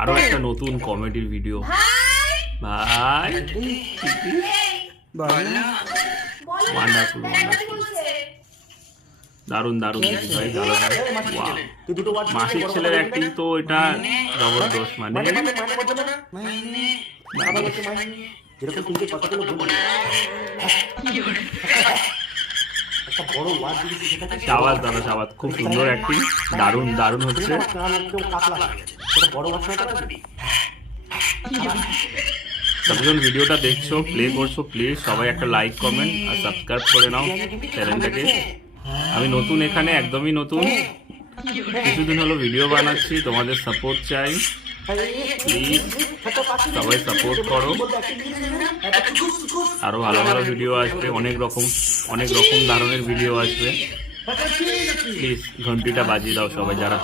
আরো একটা নতুন কমেডির ভিডিও। ভাই ওয়ান্ডারফুল দারুন দারুন ভাই, দারুন। মাসির ছেলের অ্যাক্টিং তো এটা জবরদস্ত, মানে শাবাশ দাদা শাবাশ, খুব সুন্দর অ্যাক্টিং, দারুন দারুন হচ্ছে। যখন ভিডিওটা দেখছো, প্লে করছো, প্লিজ সবাই একটা লাইক কমেন্ট আর সাবস্ক্রাইব করে নাও চ্যানেলটাকে। আমি নতুন এখানে, একদমই নতুন, কিছুদিন হলো ভিডিও বানাচ্ছি, তোমাদের সাপোর্ট চাই, প্লিজ সবাই সাপোর্ট করো। আরো ভালো ভালো ভিডিও আসবে, অনেক রকম ধরনের ভিডিও আসবে। প্লিজ ঘন্টিটা বাজিয়ে দাও সবাই যারা